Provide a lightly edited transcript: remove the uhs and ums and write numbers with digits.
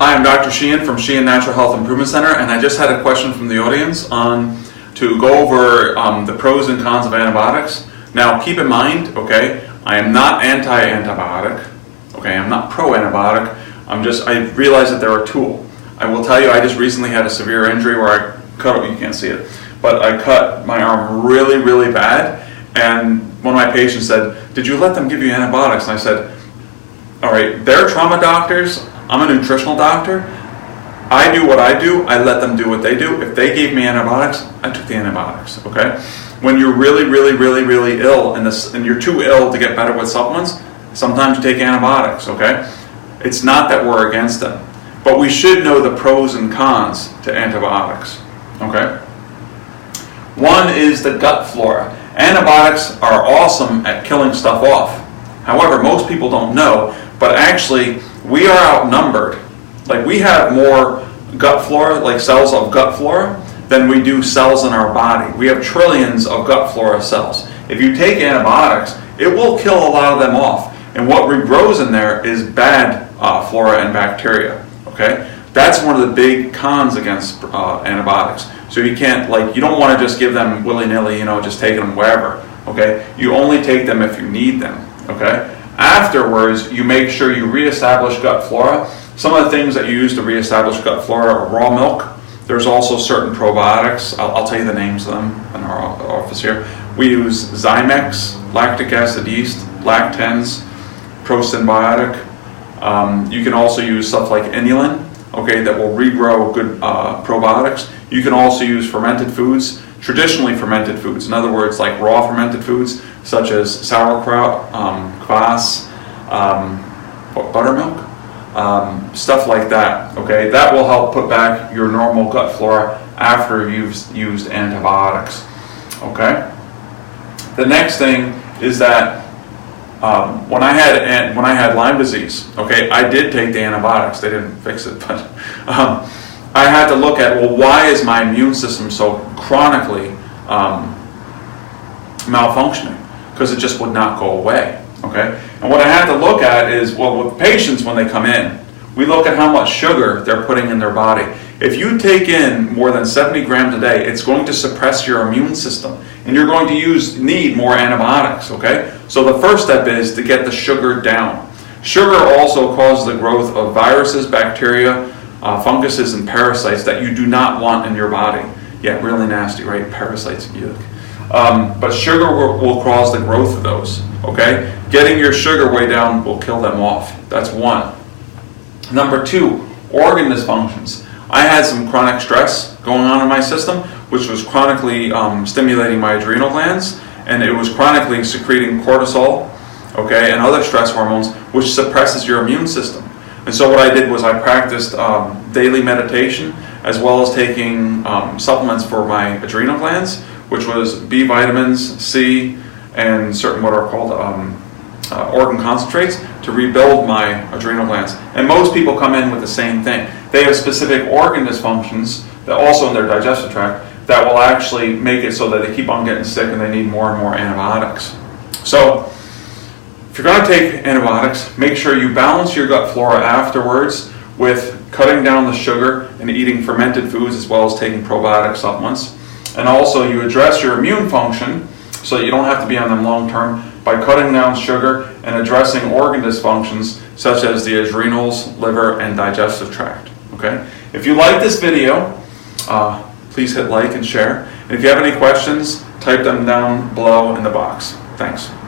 Hi, I'm Dr. Sheehan from Sheehan Natural Health Improvement Center, and I just had a question from the audience to go over the pros and cons of antibiotics. Now, keep in mind, okay, I am not anti-antibiotic, okay, I'm not pro-antibiotic, I realize that they're a tool. I will tell you, I just recently had a severe injury where I cut, you can't see it, but I cut my arm really, really bad, and one of my patients said, "Did you let them give you antibiotics?" And I said, all right, they're trauma doctors, I'm a nutritional doctor. I do what I do, I let them do what they do. If they gave me antibiotics, I took the antibiotics, okay? When you're really, really, really, really ill and you're too ill to get better with supplements, sometimes you take antibiotics, okay? It's not that we're against them, but we should know the pros and cons to antibiotics, okay? One is the gut flora. Antibiotics are awesome at killing stuff off. However, most people don't know, but actually we are outnumbered. Like, we have more gut flora, like cells of gut flora, than we do cells in our body. We have trillions of gut flora cells. If you take antibiotics, it will kill a lot of them off. And what regrows in there is bad flora and bacteria, okay? That's one of the big cons against antibiotics. So you can't, you don't want to just give them willy-nilly, just taking them wherever, okay? You only take them if you need them, okay? Afterwards, you make sure you reestablish gut flora. Some of the things that you use to reestablish gut flora are raw milk. There's also certain probiotics. I'll tell you the names of them in our office here. We use Zymex, lactic acid yeast, lactens, Prosymbiotic. You can also use stuff like inulin, okay, that will regrow good probiotics. You can also use fermented foods, traditionally fermented foods. In other words, like raw fermented foods, such as sauerkraut, kvass, buttermilk, stuff like that, okay? That will help put back your normal gut flora after you've used antibiotics, okay? The next thing is that when I had Lyme disease, okay, I did take the antibiotics. They didn't fix it, but I had to look at, well, why is my immune system so chronically malfunctioning? Because it just would not go away, okay? And what I had to look at is, well, with patients when they come in, we look at how much sugar they're putting in their body. If you take in more than 70 grams a day, it's going to suppress your immune system, and you're going to need more antibiotics, okay? So the first step is to get the sugar down. Sugar also causes the growth of viruses, bacteria, funguses, and parasites that you do not want in your body. Yeah, really nasty, right? Parasites, yuck. But sugar will cause the growth of those, okay? Getting your sugar way down will kill them off. That's one. Number two, organ dysfunctions. I had some chronic stress going on in my system, which was chronically stimulating my adrenal glands, and it was chronically secreting cortisol, okay, and other stress hormones, which suppresses your immune system. And so what I did was I practiced daily meditation, as well as taking supplements for my adrenal glands, which was B vitamins, C, and certain what are called organ concentrates to rebuild my adrenal glands. And most people come in with the same thing. They have specific organ dysfunctions that also in their digestive tract that will actually make it so that they keep on getting sick and they need more and more antibiotics. So if you're going to take antibiotics, make sure you balance your gut flora afterwards with cutting down the sugar and eating fermented foods, as well as taking probiotic supplements. And also you address your immune function so that you don't have to be on them long term by cutting down sugar and addressing organ dysfunctions such as the adrenals, liver, and digestive tract. Okay? If you like this video, please hit like and share. And if you have any questions, type them down below in the box. Thanks.